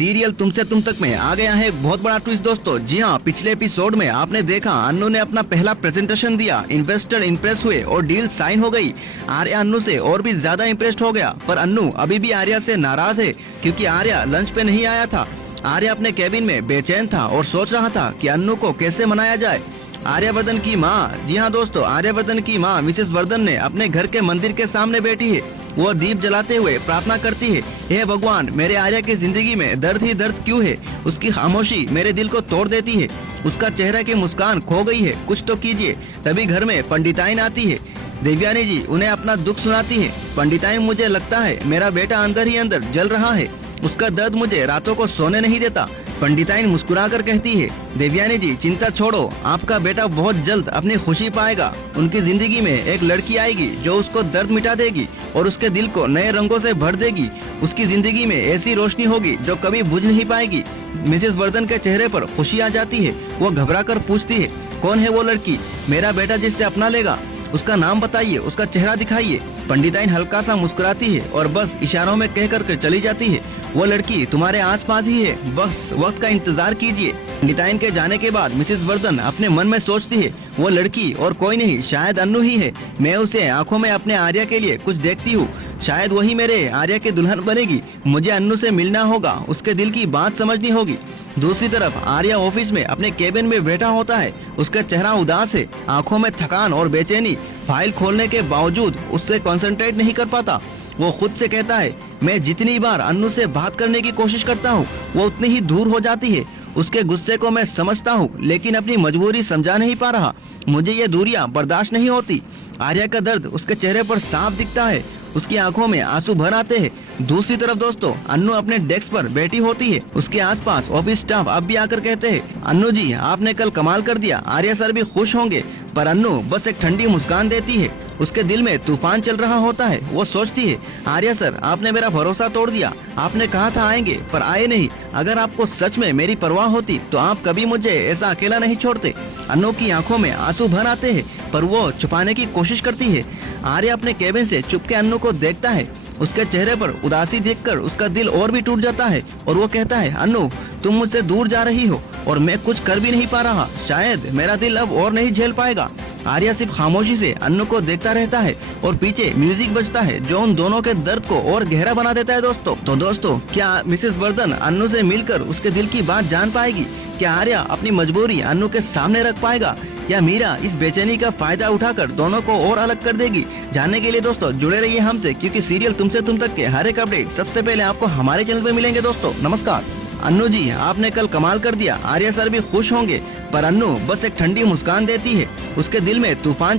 Serial तुमसे तुम तक में आ गया है एक बहुत बड़ा ट्विस्ट दोस्तों। जी हाँ, पिछले एपिसोड में आपने देखा अन्नू ने अपना पहला प्रेजेंटेशन दिया, इन्वेस्टर इंप्रेस हुए और डील साइन हो गई। आर्या अन्नू से और भी ज्यादा इंप्रेस्ड हो गया, पर अन्नू अभी भी आर्या से नाराज है क्योंकि आर्या लंच पे नहीं आया था। आर्या अपने केबिन में बेचैन था और सोच रहा था कि अन्नू को कैसे मनाया जाए। आर्यवर्धन की माँ, जी हाँ दोस्तों, आर्यवर्धन की माँ मिसेस वर्धन ने अपने घर के मंदिर के सामने बैठी है। वो दीप जलाते हुए प्रार्थना करती है, हे भगवान, मेरे आर्या की जिंदगी में दर्द ही दर्द क्यों है। उसकी खामोशी मेरे दिल को तोड़ देती है। उसका चेहरा की मुस्कान खो गई है, कुछ तो कीजिए। तभी घर में पंडिताइन आती है। देवयानी जी उन्हें अपना दुख सुनाती है। पंडिताइन, मुझे लगता है मेरा बेटा अंदर ही अंदर जल रहा है। उसका दर्द मुझे रातों को सोने नहीं देता। पंडिताइन मुस्कुराकर कहती है, देवयानी जी चिंता छोड़ो, आपका बेटा बहुत जल्द अपनी खुशी पाएगा। उनकी जिंदगी में एक लड़की आएगी जो उसको दर्द मिटा देगी और उसके दिल को नए रंगों से भर देगी। उसकी जिंदगी में ऐसी रोशनी होगी जो कभी बुझ नहीं पाएगी। मिसेस वर्धन के चेहरे पर खुशी आ जाती है। वो घबराकर पूछती है, कौन है वो लड़की, मेरा बेटा जिससे अपना लेगा? उसका नाम बताइए, उसका चेहरा दिखाइए। पंडिताइन हल्का सा मुस्कुराती है और बस इशारों में कह कर चली जाती है, वो लड़की तुम्हारे आसपास ही है, बस वक्त का इंतजार कीजिए। पंडिताइन के जाने के बाद मिसेस वर्धन अपने मन में सोचती है, वो लड़की और कोई नहीं, शायद अन्नू ही है। मैं उसे आंखों में अपने आर्या के लिए कुछ देखती हूँ, शायद वही मेरे आर्या की दुल्हन बनेगी। मुझे अन्नू से मिलना होगा, उसके दिल की बात समझनी होगी। दूसरी तरफ आर्या ऑफिस में अपने केबिन में बैठा होता है। उसका चेहरा उदास है, आंखों में थकान और बेचैनी। फाइल खोलने के बावजूद उससे कंसंट्रेट नहीं कर पाता। वो खुद से कहता है, मैं जितनी बार अन्नू से बात करने की कोशिश करता हूँ वो उतनी ही दूर हो जाती है। उसके गुस्से को मैं समझता हूँ लेकिन अपनी मजबूरी समझा नहीं पा रहा। मुझे ये दूरियां बर्दाश्त नहीं होती। आर्या का दर्द उसके चेहरे पर साफ दिखता है, उसकी आंखों में आंसू भर आते हैं। दूसरी तरफ दोस्तों, अन्नू अपने डेस्क पर बैठी होती है। उसके आसपास ऑफिस स्टाफ अब भी आकर कहते हैं, अन्नू जी आपने कल कमाल कर दिया, आर्या सर भी खुश होंगे। पर अन्नू बस एक ठंडी मुस्कान देती है। उसके दिल में तूफान चल रहा होता है। वो सोचती है, आर्या सर आपने मेरा भरोसा तोड़ दिया। आपने कहा था आएंगे पर आए नहीं। अगर आपको सच में मेरी परवाह होती तो आप कभी मुझे ऐसा अकेला नहीं छोड़ते। अन्नू की आंखों में आंसू भर आते हैं पर वो छुपाने की कोशिश करती है। आर्या अपने केबिन से चुपके अन्नू को देखता है। उसके चेहरे पर उदासी देखकर उसका दिल और भी टूट जाता है और वो कहता है, अन्नू तुम मुझसे दूर जा रही हो और मैं कुछ कर भी नहीं पा रहा। शायद मेरा दिल अब और नहीं झेल पाएगा। आर्या सिर्फ खामोशी से अन्नू को देखता रहता है और पीछे म्यूजिक बजता है जो उन दोनों के दर्द को और गहरा बना देता है दोस्तों। तो दोस्तों, क्या मिसेस वर्धन अन्नू से मिलकर उसके दिल की बात जान पाएगी? क्या आर्या अपनी मजबूरी अन्नू के सामने रख पाएगा या मीरा इस बेचैनी का फायदा उठाकर दोनों को और अलग कर देगी? जानने के लिए दोस्तों जुड़े रहिए हमसे, क्योंकि सीरियल तुमसे तुम तक के हर एक अपडेट सबसे पहले आपको हमारे चैनल पे मिलेंगे दोस्तों। नमस्कार। अन्नू जी आपने कल कमाल कर दिया, आर्या सर भी खुश होंगे। पर अन्नू बस एक ठंडी मुस्कान देती है। उसके दिल में तूफान